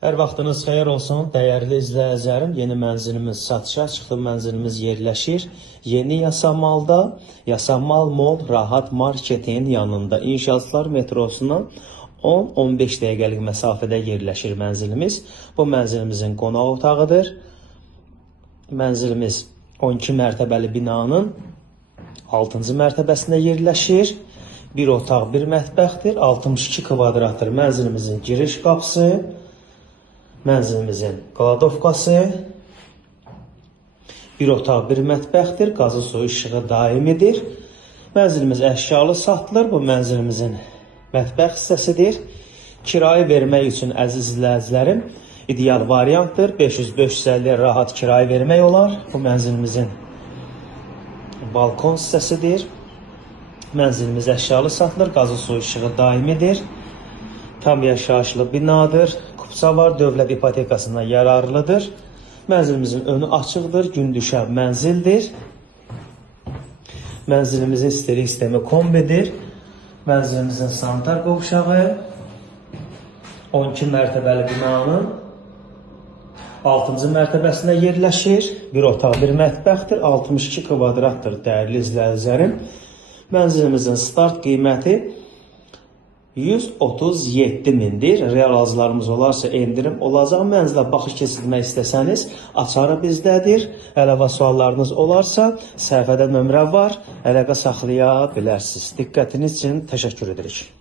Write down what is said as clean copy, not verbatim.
Hər vaxtınız xeyir olsun, dəyərli izləyicilərim. Yeni mənzilimiz satışa çıxdı. Mənzilimiz yerləşir Yeni Yasamalda, Yasamal Mall Rahat Marketin yanında. İnşaatlar metrosuna 10-15 dəqiqəlik məsafədə yerləşir mənzilimiz. Bu mənzilimizin qonaq otağıdır. Mənzilimiz 12 mərtəbəli binanın 6-cı mərtəbəsində yerləşir. Bir otaq, bir mətbəxdir. 62 kvadratdır mənzilimizin giriş qapısı. Mənzilimizin qladovkası, bir otaq, bir mətbəxdir, qazı suyu işığı daimidir. Mənzilimiz əşyalı satılır, bu mənzilimizin mətbəx hissəsidir. Kirayə vermək üçün əziz izləyicilərim, ideal variantdır. 500-550 rahat kirayə vermək olar. Bu mənzilimizin balkon hissəsidir. Mənzilimiz əşyalı satılır, qazı suyu işığı daimidir. Tam yaşayışlı binadır. Kupça var, dövlət ipotekasından yararlıdır. Mənzilimizin önü açıqdır, gün düşən mənzildir. Mənzilimizin istilik sistemi kombidir. Mənzilimizin sanitar qovşağı 12 mərtəbəli binanın 6-cı mərtəbəsində yerləşir. Bir otaq, bir mətbəxdir, 62 kvadratdır dəyərli izləyicilərim. Mənzilimizin start qiyməti 137 mindir. Real arzlarımız olarsa endirim olacaq. Mənzilə baxış keçirmək istəsəniz açarı bizdədir. Əlavə suallarınız olarsa səhifədə nömrə var. Əlaqə saxlaya bilərsiniz. Diqqətiniz üçün təşəkkür edirik.